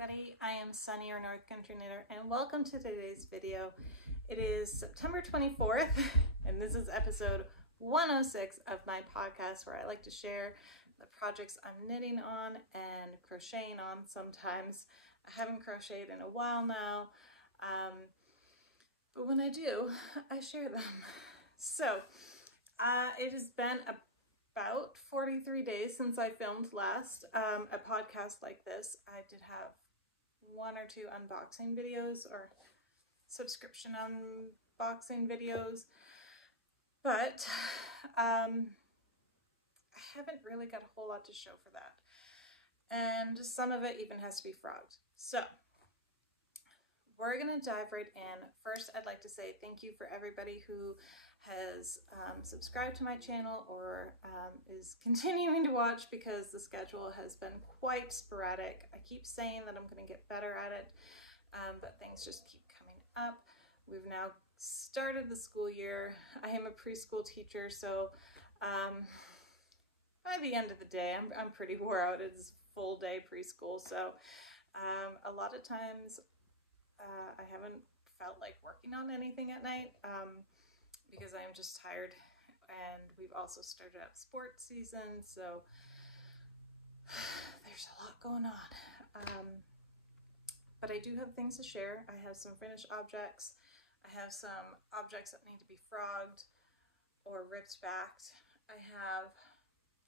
everybody, I am Sunny, your North Country Knitter, and welcome to today's video. It is September 24th, and this is episode 106 of my podcast where I like to share the projects I'm knitting on and crocheting on sometimes. I haven't crocheted in a while now, but when I do, I share them. So, it has been about 43 days since I filmed last a podcast like this. I did have one or two unboxing videos or subscription unboxing videos, but I haven't really got a whole lot to show for that. And some of it even has to be frogged. So we're going to dive right in. First, I'd like to say thank you for everybody who has subscribed to my channel or is continuing to watch, because the schedule has been quite sporadic. I keep saying that I'm going to get better at it, but things just keep coming up. We've now started the school year. I am a preschool teacher, so by the end of the day, I'm pretty wore out. It's full day preschool, so a lot of times I haven't felt like working on anything at night because I am just tired, and we've also started up sports season, so there's a lot going on. But I do have things to share. I have some finished objects. I have some objects that need to be frogged or ripped backed. I have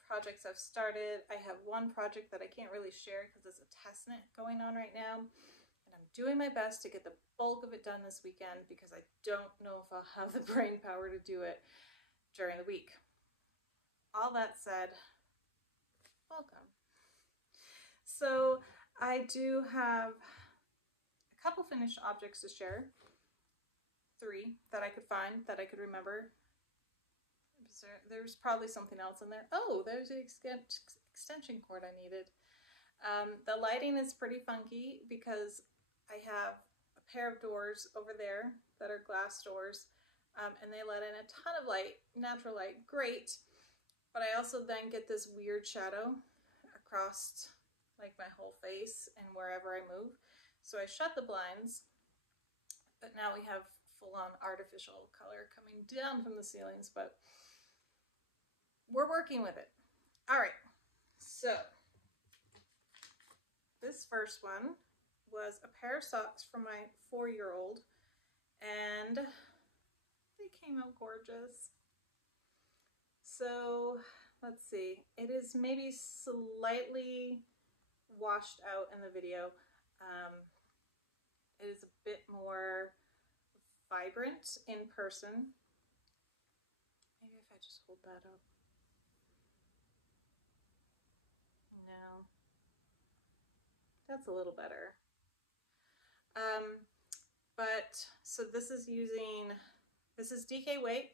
projects I've started. I have one project that I can't really share because it's a test knit going on right now. Doing my best to get the bulk of it done this weekend because I don't know if I'll have the brain power to do it during the week. All that said, welcome. So I do have a couple finished objects to share. 3 that I could find, that I could remember. There's probably something else in there. Oh, there's the extension cord I needed. The lighting is pretty funky because I have a pair of doors over there that are glass doors, and they let in a ton of light, natural light, great, but I also then get this weird shadow across like my whole face and wherever I move. So I shut the blinds, but now we have full-on artificial color coming down from the ceilings, but we're working with it. All right, so this first one was a pair of socks from my 4-year-old, and they came out gorgeous. So let's see, it is maybe slightly washed out in the video. It is a bit more vibrant in person. Maybe if I just hold that up. No, that's a little better. But so this is DK Weight.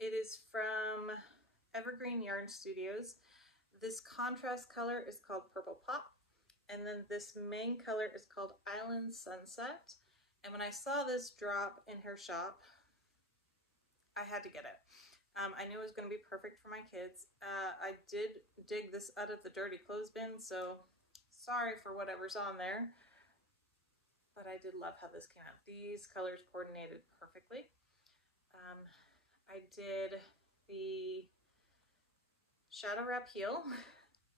It is from Evergreen Yarn Studios. This contrast color is called Purple Pop, and then this main color is called Island Sunset. And when I saw this drop in her shop, I had to get it. I knew it was going to be perfect for my kids. I did dig this out of the dirty clothes bin, so sorry for whatever's on there. But I did love how this came out. These colors coordinated perfectly. I did the shadow wrap heel,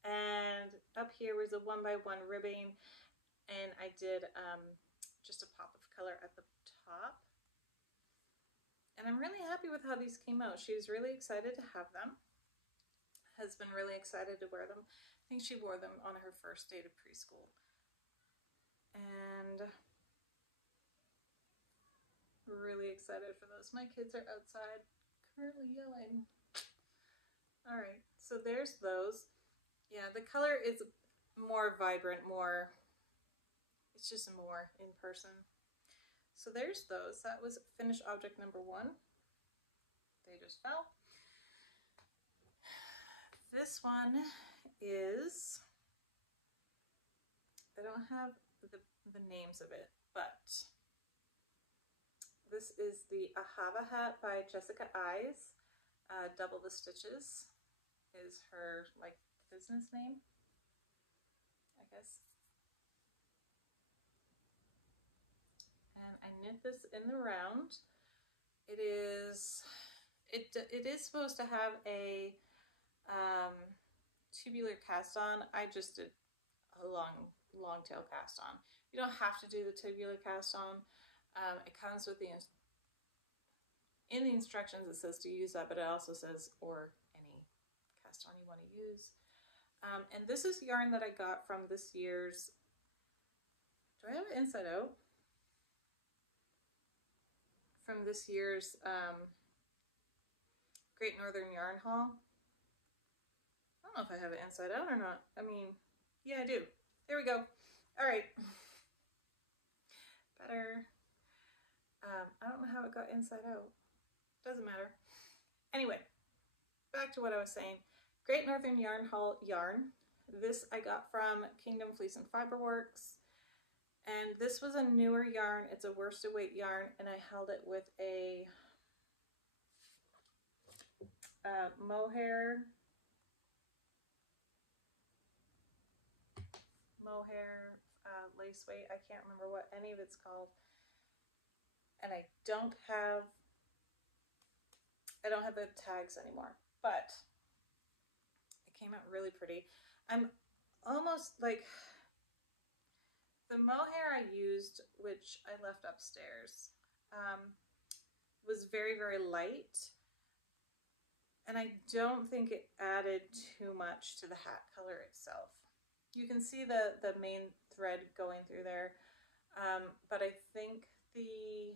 and up here was a 1x1 ribbing, and I did just a pop of color at the top. And I'm really happy with how these came out. She was really excited to have them. Has been really excited to wear them. I think she wore them on her first day to preschool. And really excited for those. My kids are outside currently yelling. All right, so there's those. Yeah, the color is more vibrant, it's just more in person. So there's those. That was finished object number 1. They just fell. This one is, I don't have the names of it, but this is the Ahava hat by Jessica Eyes. Double the Stitches is her like business name, I guess. knit this in the round. It is supposed to have a tubular cast on. I just did a long tail cast on. You don't have to do the tubular cast on. It comes with in the instructions it says to use that, but it also says or any cast on you want to use. And this is yarn that I got from this year's, do I have it inside out? From this year's Great Northern Yarn Haul. I don't know if I have it inside out or not. I mean, yeah, I do. There we go. All right. Better. I don't know how it got inside out. Doesn't matter. Anyway, back to what I was saying. Great Northern Yarn Haul yarn. This I got from Kingdom Fleece and Fiberworks. And this was a newer yarn. It's a worsted weight yarn, and I held it with a mohair lace weight. I can't remember what any of it's called. And I don't have the tags anymore, but it came out really pretty. I'm almost like, the mohair I used, which I left upstairs, was very, very light, and I don't think it added too much to the hat color itself. You can see the main thread going through there, but I think the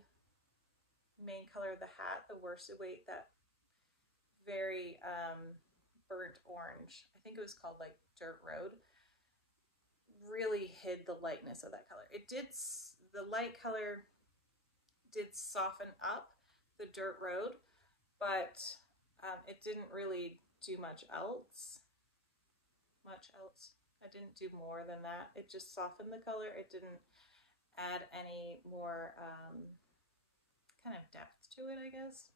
main color of the hat, the worsted weight, that very burnt orange, I think it was called like Dirt Road, really hid the lightness of that color. The light color did soften up the Dirt Road, but it didn't really do much else. I didn't do more than that. It just softened the color. It didn't add any more kind of depth to it, I guess.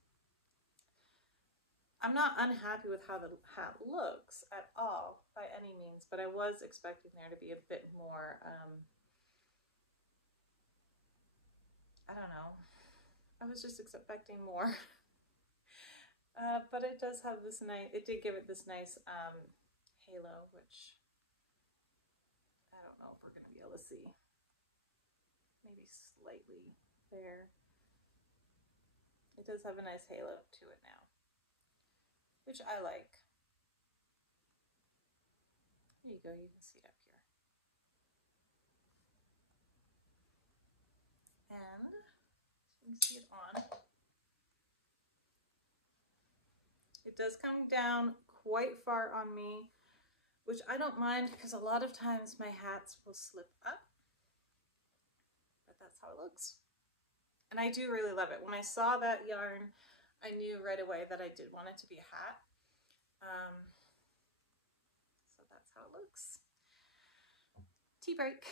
I'm not unhappy with how the hat looks at all, by any means, but I was expecting there to be a bit more, I don't know, I was just expecting more. But it does have this nice, it did give it this nice halo, which I don't know if we're going to be able to see. Maybe slightly there. It does have a nice halo to it now, which I like. There you go, you can see it up here. And you can see it on. It does come down quite far on me, which I don't mind because a lot of times my hats will slip up, but that's how it looks. And I do really love it. When I saw that yarn, I knew right away that I did want it to be a hat. So that's how it looks. Tea break.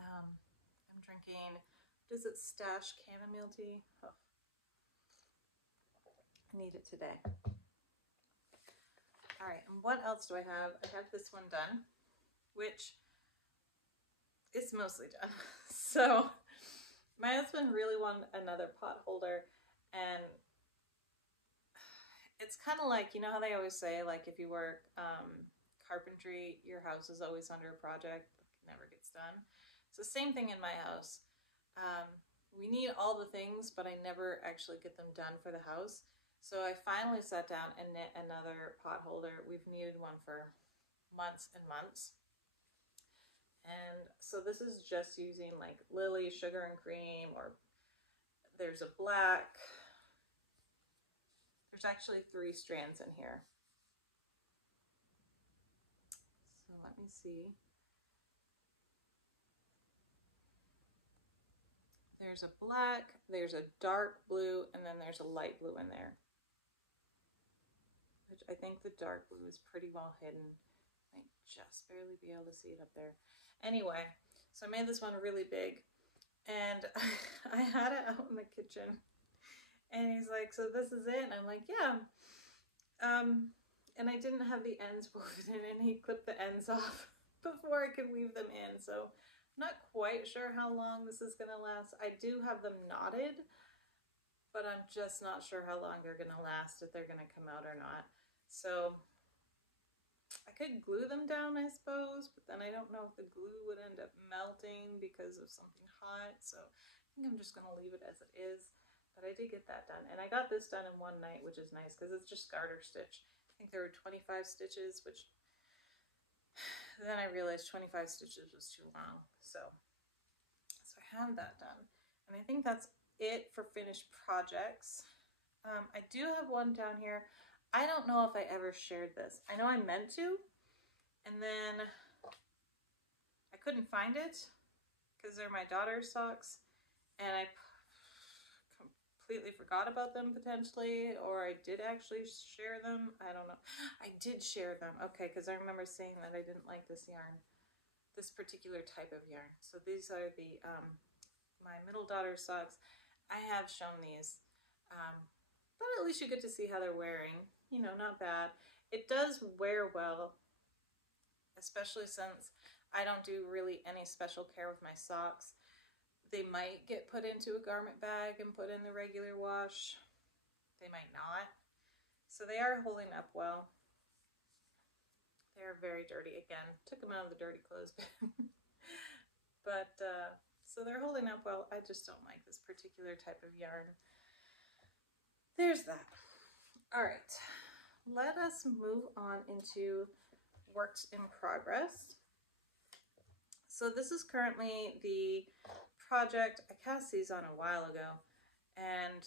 I'm drinking, what is it, Stash chamomile tea? Oh, I need it today. All right, and what else do I have? I have this one done, which is mostly done. So my husband really wanted another pot holder, and it's kind of like, you know how they always say, like, if you work carpentry, your house is always under a project, it never gets done. It's the same thing in my house. We need all the things, but I never actually get them done for the house. So I finally sat down and knit another pot holder. We've needed one for months and months. And so this is just using like Lily Sugar and Cream, or there's a black. There's actually 3 strands in here. So let me see. There's a black, there's a dark blue, and then there's a light blue in there. Which I think the dark blue is pretty well hidden. I might just barely be able to see it up there. Anyway, so I made this one really big, and I had it out in the kitchen, and he's like, so this is it? And I'm like, yeah. And I didn't have the ends woven in, and he clipped the ends off. before I can weave them in. So I'm not quite sure how long this is gonna last. I do have them knotted, but I'm just not sure how long they're gonna last, if they're gonna come out or not. So I could glue them down, I suppose, but then I don't know if the glue would end up melting because of something hot. So I think I'm just gonna leave it as it is. But I did get that done, and I got this done in one night, which is nice because it's just garter stitch. I think there were 25 stitches, which then I realized 25 stitches was too long. So I have that done, and I think that's it for finished projects. I do have one down here. I don't know if I ever shared this. I know I meant to, and then I couldn't find it because they're my daughter's socks, and I completely forgot about them potentially, or I did actually share them. I don't know. I did share them. Okay, because I remember saying that I didn't like this yarn, this particular type of yarn. So these are the my middle daughter's socks. I have shown these, but at least you get to see how they're wearing. You know, not bad. It does wear well, especially since I don't do really any special care with my socks. They might get put into a garment bag and put in the regular wash. They might not. So they are holding up well. They're very dirty again. Took them out of the dirty clothes bin. But, so they're holding up well. I just don't like this particular type of yarn. There's that. All right. Let us move on into works in progress. So this is currently the project. I cast these on a while ago and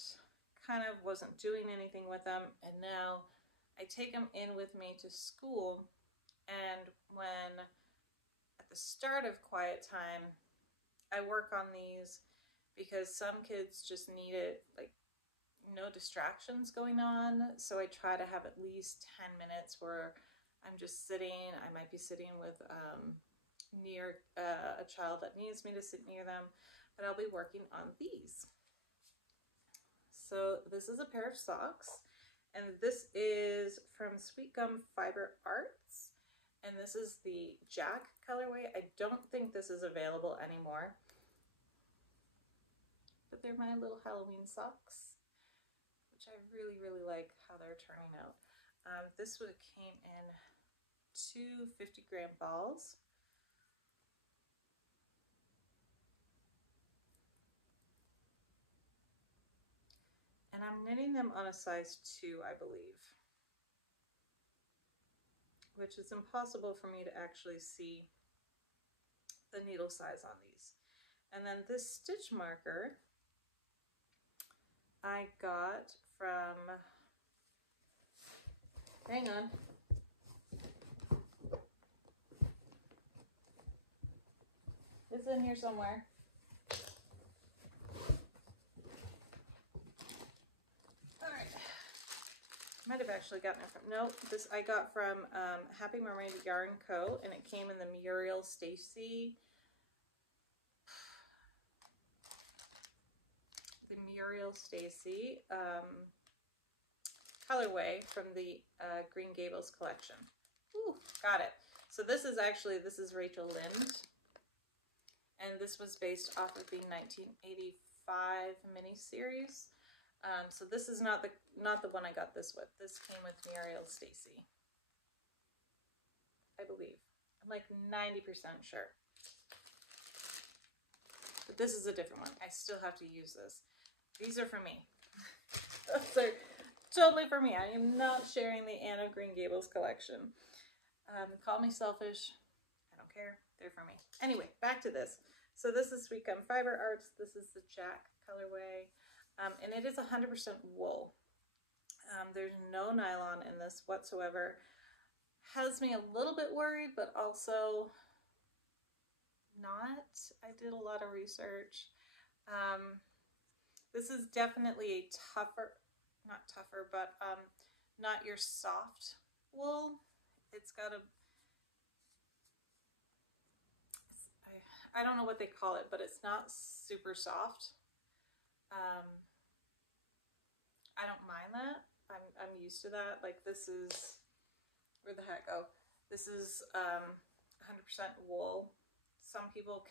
kind of wasn't doing anything with them, and now I take them in with me to school, and when at the start of quiet time I work on these because some kids just need it, like no distractions going on. So I try to have at least 10 minutes where I'm just sitting. I might be sitting with near a child that needs me to sit near them, but I'll be working on these. So this is a pair of socks, and this is from Sweet Gum Fiber Arts, and this is the Jack colorway. I don't think this is available anymore, but they're my little Halloween socks, which I really, really like how they're turning out. This would came in 2 50-gram balls. And I'm knitting them on a size 2, I believe, which is impossible for me to actually see the needle size on these. And then this stitch marker I got from, hang on, it's in here somewhere. Might have actually gotten it from, no, this I got from Happy Mermaid Yarn Co. and it came in the Muriel Stacy. The Muriel Stacy colorway from the Green Gables collection. Ooh, got it. So this is actually, this is Rachel Lind. And this was based off of the 1985 miniseries. So this is not the one I got this with. This came with Muriel Stacy, I believe. I'm like 90% sure. But this is a different one. I still have to use this. These are for me. Those are totally for me. I am not sharing the Anne of Green Gables collection. Call me selfish. I don't care. They're for me. Anyway, back to this. So this is Sweet Gum Fiber Arts. This is the Jack colorway. And it is 100% wool. There's no nylon in this whatsoever. Has me a little bit worried, but also not. I did a lot of research. This is definitely a tougher, not tougher, but not your soft wool. It's got a, I don't know what they call it, but it's not super soft. I don't mind that. I'm used to that. Like this is, where the heck? Oh, this is 100% wool. Some people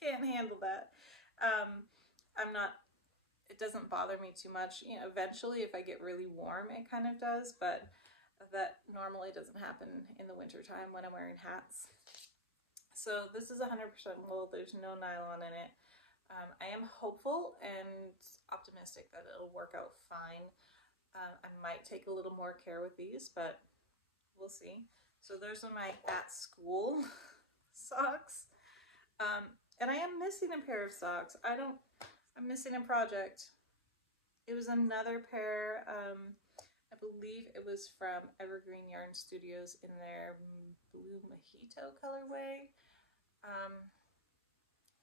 can't handle that. I'm not, it doesn't bother me too much. You know, eventually if I get really warm, it kind of does, but that normally doesn't happen in the winter time when I'm wearing hats. So this is 100% wool. There's no nylon in it. I am hopeful and optimistic that it'll work out fine. I might take a little more care with these, but we'll see. So those are my at school socks. And I am missing a pair of socks. I'm missing a project. It was another pair, I believe it was from Evergreen Yarn Studios in their Blue Mojito colorway.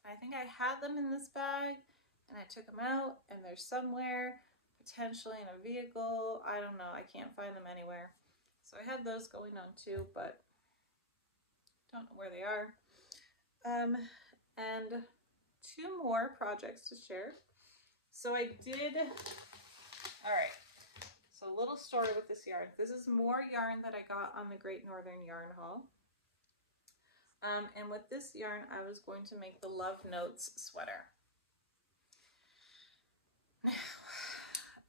I think I had them in this bag and I took them out, and they're somewhere, potentially in a vehicle. I don't know. I can't find them anywhere. So I had those going on too, but don't know where they are. And two more projects to share. So I did, all right, so a little story with this yarn. This is more yarn that I got on the Great Northern Yarn Haul. And with this yarn, I was going to make the Love Notes sweater.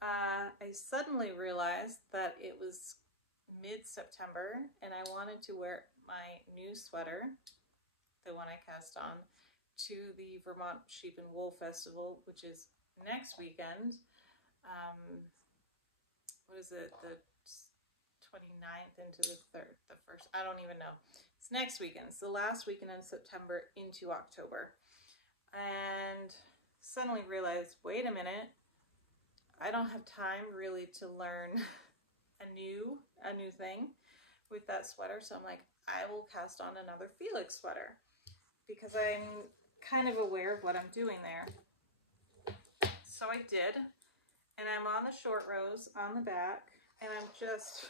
I suddenly realized that it was mid-September and I wanted to wear my new sweater, the one I cast on, to the Vermont Sheep and Wool Festival, which is next weekend. What is it? The 29th into the 3rd, the 1st, I don't even know. It's next weekend. It's the last weekend in September into October. And suddenly realized, wait a minute, I don't have time really to learn a new thing with that sweater. So I'm like, I will cast on another Felix sweater because I'm kind of aware of what I'm doing there. So I did, and I'm on the short rows on the back, and I'm just,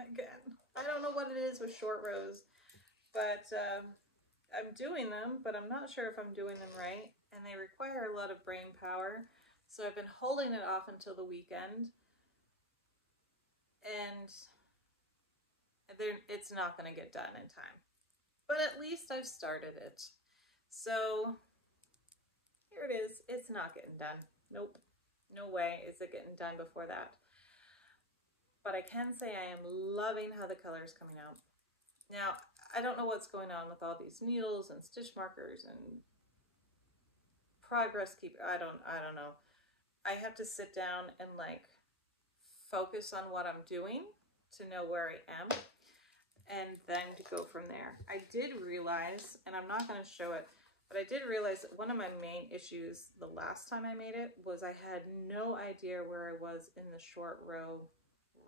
again, I don't know what it is with short rows, but I'm doing them, but I'm not sure if I'm doing them right, and they require a lot of brain power. So I've been holding it off until the weekend, and it's not going to get done in time. But at least I've started it. So here it is. It's not getting done. Nope. No way is it getting done before that. But I can say I am loving how the color is coming out. Now, I don't know what's going on with all these needles and stitch markers and progress keeper. I don't know. I have to sit down and like focus on what I'm doing to know where I am and then to go from there. I did realize, and I'm not going to show it, but I did realize that one of my main issues the last time I made it was I had no idea where I was in the short row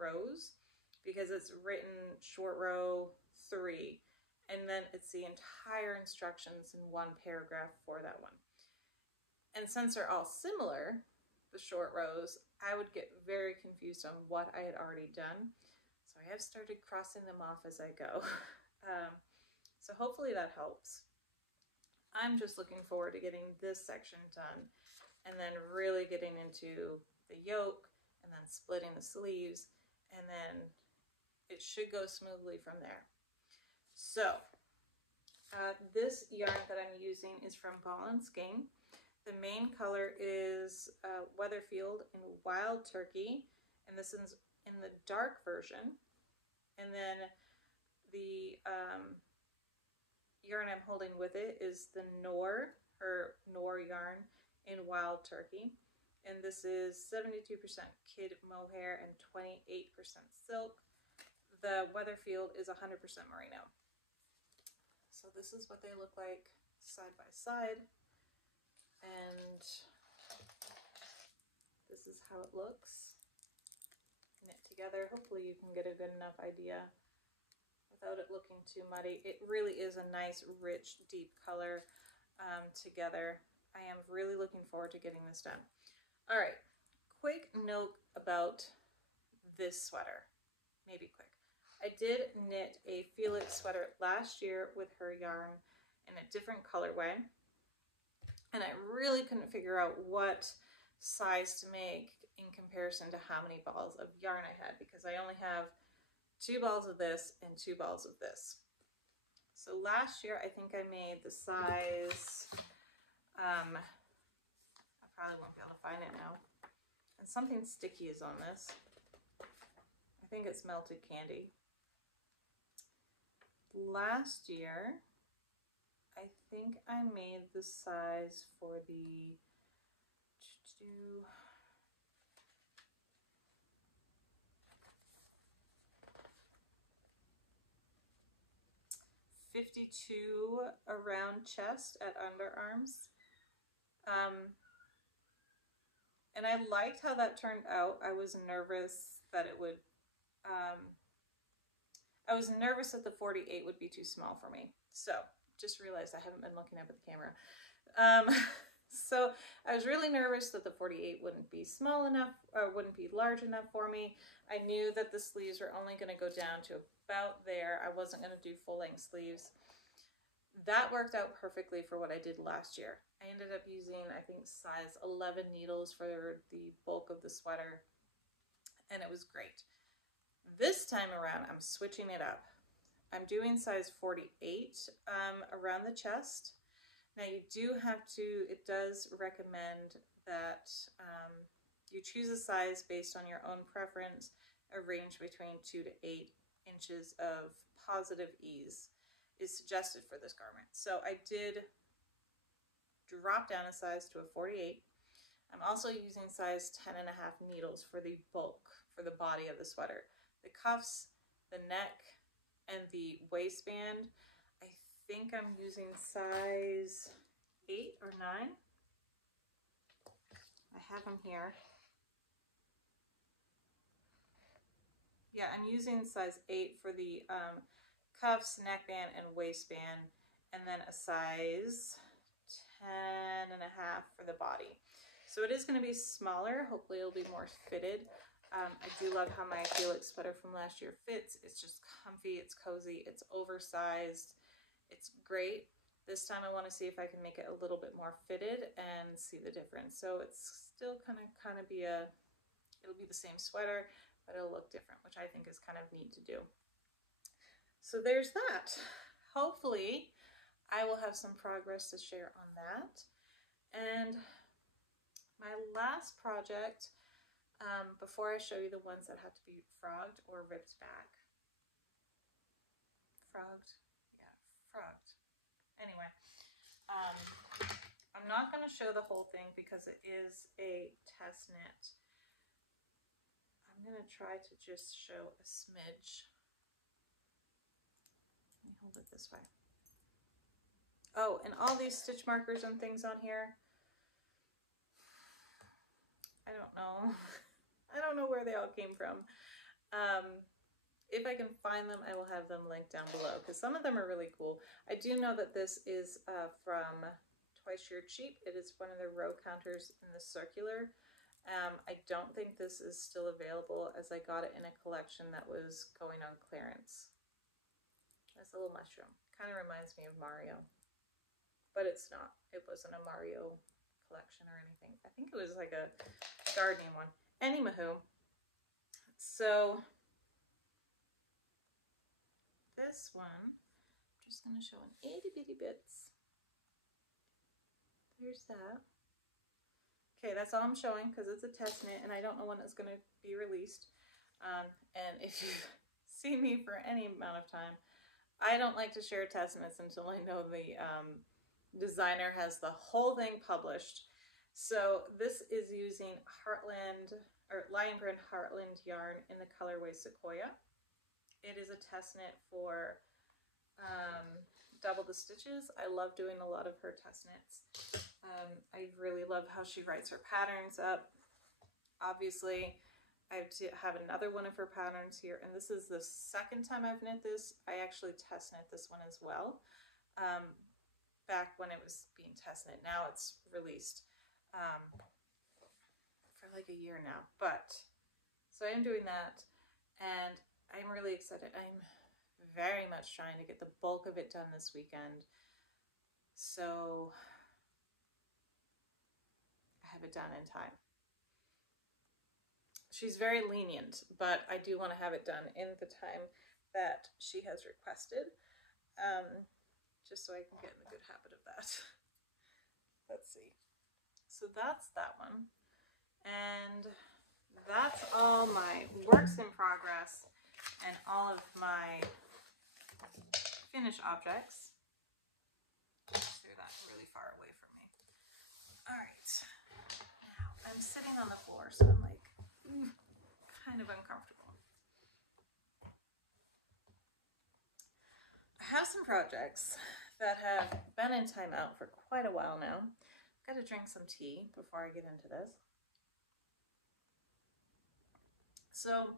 rows, because it's written short row 3, and then it's the entire instructions in one paragraph for that one. And since they're all similar, the short rows, I would get very confused on what I had already done. So I have started crossing them off as I go. So hopefully that helps. I'm just looking forward to getting this section done and then really getting into the yoke and then splitting the sleeves, and then it should go smoothly from there. So this yarn that I'm using is from Ball and Skein. The main color is Weatherfield in Wild Turkey, and this is in the dark version. And then the yarn I'm holding with it is the Knorr yarn in Wild Turkey, and this is 72% kid mohair and 28% silk. The Weatherfield is 100% merino. So this is what they look like side by side, and this is how it looks knit together. Hopefully you can get a good enough idea without it looking too muddy. It really is a nice, rich, deep color together. I am really looking forward to getting this done. All right, quick note about this sweater, maybe quick. I did knit a Felix sweater last year with her yarn in a different colorway, and I really couldn't figure out what size to make in comparison to how many balls of yarn I had, because I only have 2 balls of this and 2 balls of this. So last year, I think I made the size, I probably won't be able to find it now. And something sticky is on this. I think it's melted candy. Last year, I think I made the size for the 52 around chest at underarms. And I liked how that turned out. I was nervous that it would, I was nervous that the 48 would be too small for me. So just realized I haven't been looking up at the camera. So I was really nervous that the 48 wouldn't be small enough or wouldn't be large enough for me. I knew that the sleeves were only going to go down to about there. I wasn't going to do full-length sleeves. That worked out perfectly for what I did last year. I ended up using, I think, size 11 needles for the bulk of the sweater, and it was great. This time around, I'm switching it up. I'm doing size 48 around the chest. Now you do have to, it does recommend that you choose a size based on your own preference, a range between 2 to 8 inches of positive ease is suggested for this garment. So I did drop down a size to a 48. I'm also using size 10.5 needles for the bulk, for the body of the sweater. The cuffs, the neck, and the waistband, I think I'm using size 8 or 9. I have them here. Yeah, I'm using size 8 for the cuffs, neckband, and waistband, and then a size 10.5 for the body. So it is going to be smaller. Hopefully it'll be more fitted. I do love how my Helix sweater from last year fits. It's just comfy, it's cozy, it's oversized, it's great. This time I want to see if I can make it a little bit more fitted and see the difference. So it's still kind of be it'll be the same sweater, but it'll look different, which I think is kind of neat to do. So there's that. Hopefully I will have some progress to share on that. And my last project, before I show you the ones that have to be frogged or ripped back. Frogged? Yeah, frogged. Anyway, I'm not going to show the whole thing because it is a test knit. I'm going to try to just show a smidge. Let me hold it this way. Oh, and all these stitch markers and things on here, I don't know. I don't know where they all came from. If I can find them, I will have them linked down below because some of them are really cool. I do know that this is from Twice Sheared Cheap. It is one of the row counters in the circular. I don't think this is still available as I got it in a collection that was going on clearance. That's a little mushroom. Kind of reminds me of Mario, but it's not. It wasn't a Mario collection or anything. I think it was like a gardening one. Anywho, so this one, I'm just going to show in itty bitty bits. There's that. Okay, that's all I'm showing because it's a test knit and I don't know when it's going to be released. And if you see me for any amount of time, I don't like to share test knits until I know the designer has the whole thing published. So this is using Heartland or Lion Brand Heartland yarn in the colorway Sequoia. It is a test knit for Double the Stitches. I love doing a lot of her test knits. I really love how she writes her patterns up. Obviously, I have another one of her patterns here, and this is the second time I've knit this. I actually test knit this one as well, back when it was being test knit. Now it's released for like a year now. But, so I'm doing that, and I'm really excited. I'm very much trying to get the bulk of it done this weekend. So I have it done in time. She's very lenient, but I do want to have it done in the time that she has requested. just so I can get in the good habit of that. Let's see. So that's that one. And that's all my works in progress and all of my finished objects. Threw that really far away from me. All right. Now I'm sitting on the floor, so I'm like kind of uncomfortable. I have some projects that have been in timeout for quite a while now. I've got to drink some tea before I get into this. So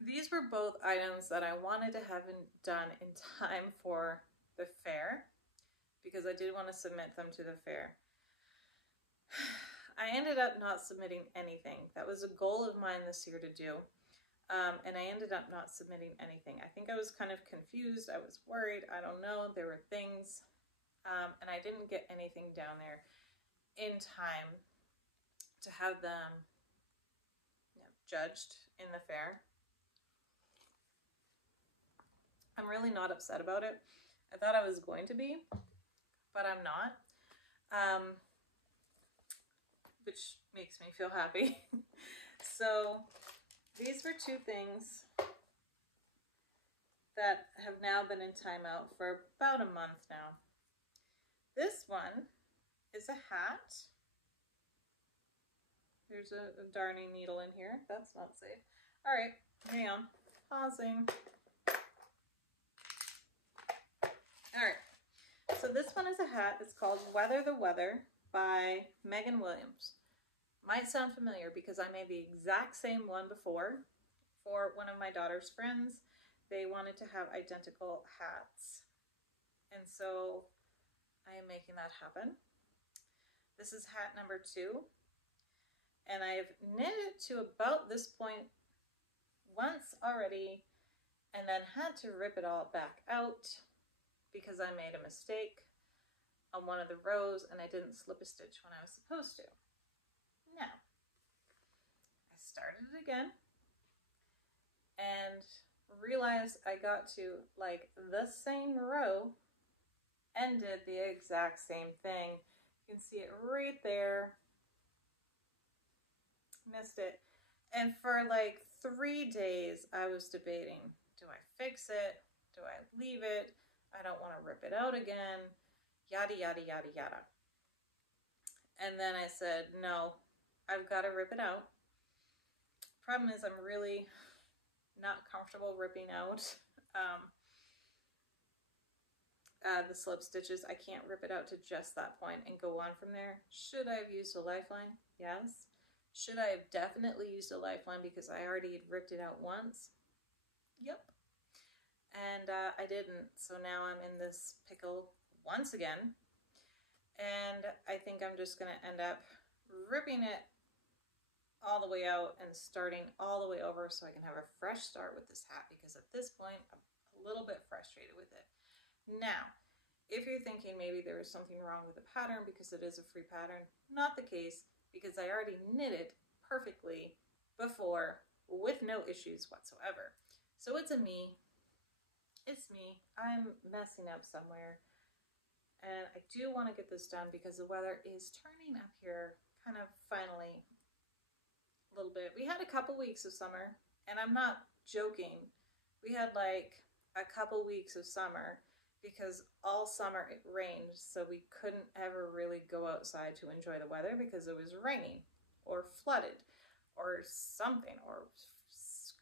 these were both items that I wanted to have done in time for the fair, because I did want to submit them to the fair. I ended up not submitting anything. That was a goal of mine this year to do. And I ended up not submitting anything. I think I was kind of confused. I was worried. I don't know. There were things. And I didn't get anything down there in time to have them, you know, judged in the fair. I'm really not upset about it. I thought I was going to be, but I'm not. Which makes me feel happy. So these were two things that have now been in timeout for about a month now. This one is a hat. There's a darning needle in here. That's not safe. All right, hang on. Pausing. All right, so this one is a hat. It's called Weather the Weather by Megan Williams. Might sound familiar because I made the exact same one before for one of my daughter's friends. They wanted to have identical hats. And so I am making that happen. This is hat number 2. And I've knitted to about this point once already and then had to rip it all back out because I made a mistake on one of the rows and I didn't slip a stitch when I was supposed to. Now, I started it again and realized I got to like the same row and did the exact same thing. You can see it right there. Missed it. And for like 3 days I was debating, do I fix it? Do I leave it? I don't want to rip it out again. Yada, yada, yada, yada. And then I said, no, I've got to rip it out. Problem is I'm really not comfortable ripping out the slip stitches. I can't rip it out to just that point and go on from there. Should I have used a lifeline? Yes. Should I have definitely used a lifeline because I already had ripped it out once? Yep. And I didn't. So now I'm in this pickle once again. And I think I'm just going to end up ripping it all the way out and starting all the way over so I can have a fresh start with this hat, because at this point I'm a little bit frustrated with it. Now, if you're thinking maybe there is something wrong with the pattern because it is a free pattern, not the case, because I already knitted perfectly before with no issues whatsoever. So it's me. It's me. I'm messing up somewhere. And I do want to get this done because the weather is turning up here kind of finally a little bit. We had a couple weeks of summer, and I'm not joking. We had like a couple weeks of summer because all summer it rained, so we couldn't ever really go outside to enjoy the weather because it was raining or flooded or something or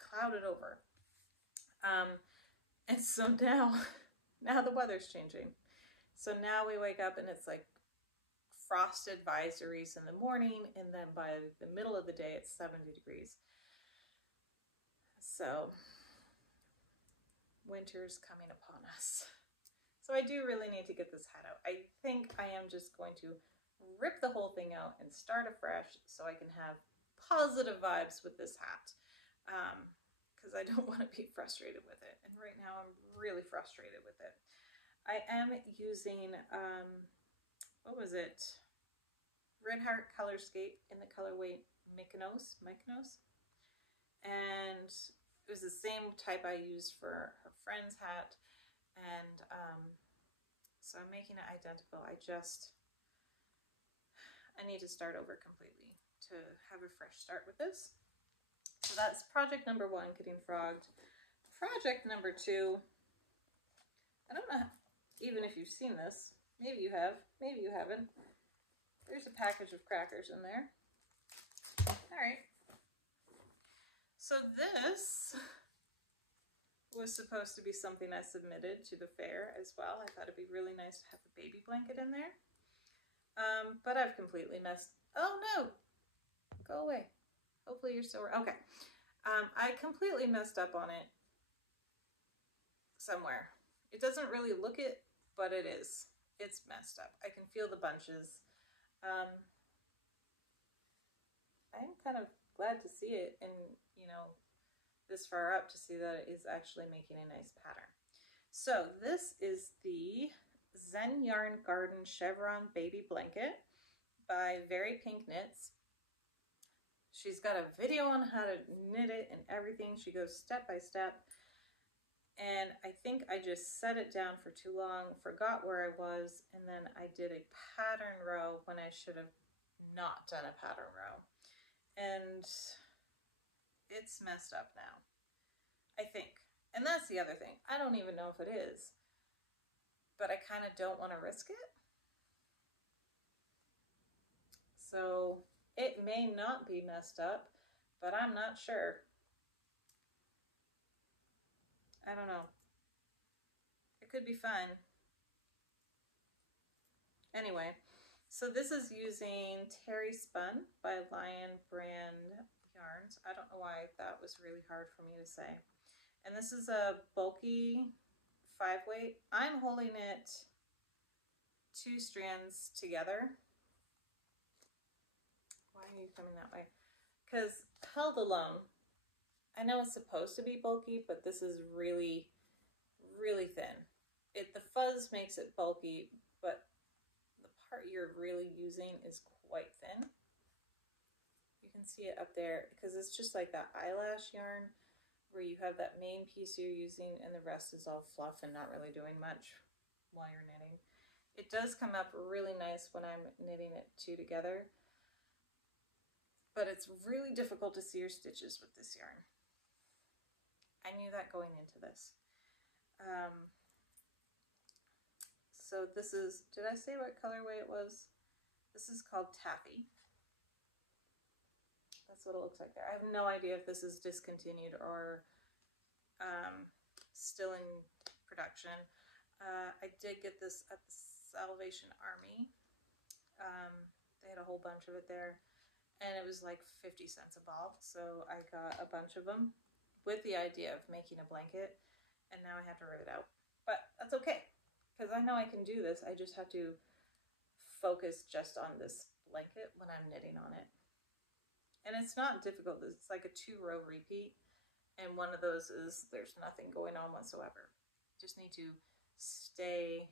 clouded over. And so now the weather's changing. So now we wake up and it's like frost advisories in the morning, and then by the middle of the day it's 70 degrees. So winter's coming upon us. So I do really need to get this hat out. I think I am just going to rip the whole thing out and start afresh so I can have positive vibes with this hat, because I don't want to be frustrated with it. And right now I'm really frustrated with it. I am using, what was it? Red Heart Colorscape in the colorway Mykonos. And it was the same type I used for her friend's hat. And so I'm making it identical. I need to start over completely to have a fresh start with this. So that's project number 1, getting frogged. Project number 2, I don't know even if you've seen this. Maybe you have, maybe you haven't. There's a package of crackers in there. All right. So this was supposed to be something I submitted to the fair as well. I thought it'd be really nice to have a baby blanket in there. But I've completely messed, oh no, go away. Hopefully you're still, okay. I completely messed up on it somewhere. It doesn't really look it, but it is. It's messed up. I can feel the bunches. I'm kind of glad to see it and, you know, this far up to see that it is actually making a nice pattern. So this is the Zen Yarn Garden Chevron Baby Blanket by Very Pink Knits. She's got a video on how to knit it and everything. She goes step by step. And I think I just set it down for too long, forgot where I was, and then I did a pattern row when I should have not done a pattern row. And it's messed up now, I think. And that's the other thing. I don't even know if it is, but I kind of don't want to risk it. So it may not be messed up, but I'm not sure. I don't know. It could be fun. Anyway, so this is using Terry Spun by Lion Brand Yarns. I don't know why that was really hard for me to say. And this is a bulky 5-weight. I'm holding it 2 strands together. Why are you coming that way? Because held alone, I know it's supposed to be bulky, but this is really, really thin. The fuzz makes it bulky, but the part you're really using is quite thin. You can see it up there because it's just like that eyelash yarn where you have that main piece you're using and the rest is all fluff and not really doing much while you're knitting. It does come up really nice when I'm knitting it 2 together, but it's really difficult to see your stitches with this yarn. I knew that going into this. So this is, did I say what colorway it was? This is called Taffy. That's what it looks like there. I have no idea if this is discontinued or still in production. I did get this at the Salvation Army. They had a whole bunch of it there and it was like 50 cents a ball. So I got a bunch of them with the idea of making a blanket, and now I have to rip it out. But that's okay, because I know I can do this. I just have to focus just on this blanket when I'm knitting on it. And it's not difficult. It's like a 2-row repeat, and one of those is there's nothing going on whatsoever. Just need to stay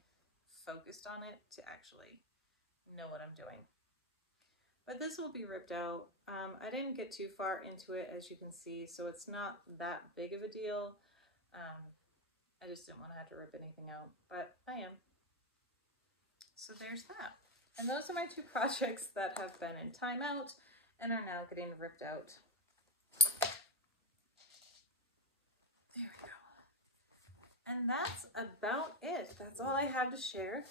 focused on it to actually know what I'm doing. But this will be ripped out. I didn't get too far into it, as you can see, so it's not that big of a deal. I just didn't want to have to rip anything out, but I am. So there's that. And those are my 2 projects that have been in timeout and are now getting ripped out. There we go. And that's about it. That's all I have to share.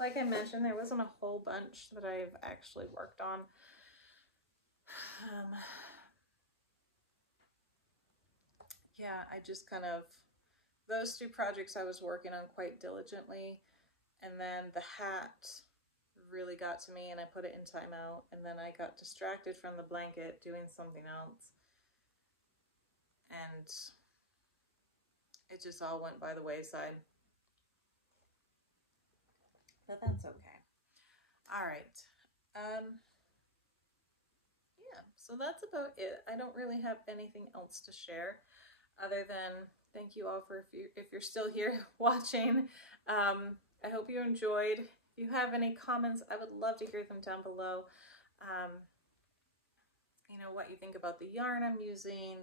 Like I mentioned, there wasn't a whole bunch that I've actually worked on. Yeah, I just kind of, those 2 projects I was working on quite diligently, and then the hat really got to me and I put it in timeout, and then I got distracted from the blanket doing something else, and it just all went by the wayside. But that's okay. All right. Yeah, so that's about it. I don't really have anything else to share other than thank you all for if you're still here watching. I hope you enjoyed. If you have any comments, I would love to hear them down below. You know, what you think about the yarn I'm using.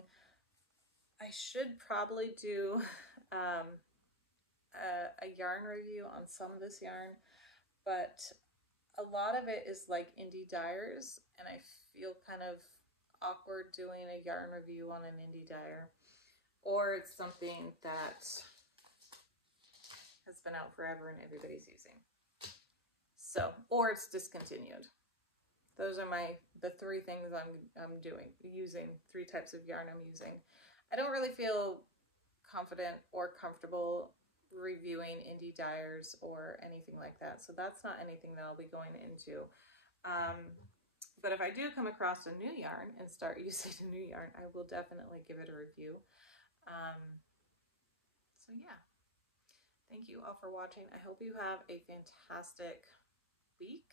I should probably do yarn review on some of this yarn, but a lot of it is like indie dyers, and I feel kind of awkward doing a yarn review on an indie dyer, or it's something that has been out forever and everybody's using. So, or it's discontinued. Those are the three things I'm using, three types of yarn I'm using. I don't really feel confident or comfortable reviewing indie dyers or anything like that. So that's not anything that I'll be going into. But if I do come across a new yarn and start using a new yarn, I will definitely give it a review. So yeah, thank you all for watching. I hope you have a fantastic week.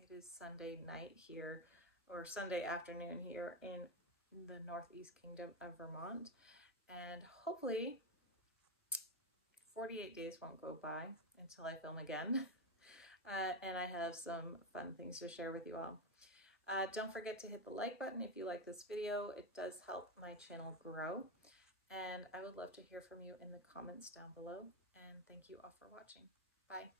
It is Sunday night here, or Sunday afternoon here in the Northeast Kingdom of Vermont. And hopefully 48 days won't go by until I film again. And I have some fun things to share with you all. Don't forget to hit the like button if you like this video. It does help my channel grow. And I would love to hear from you in the comments down below. And thank you all for watching. Bye.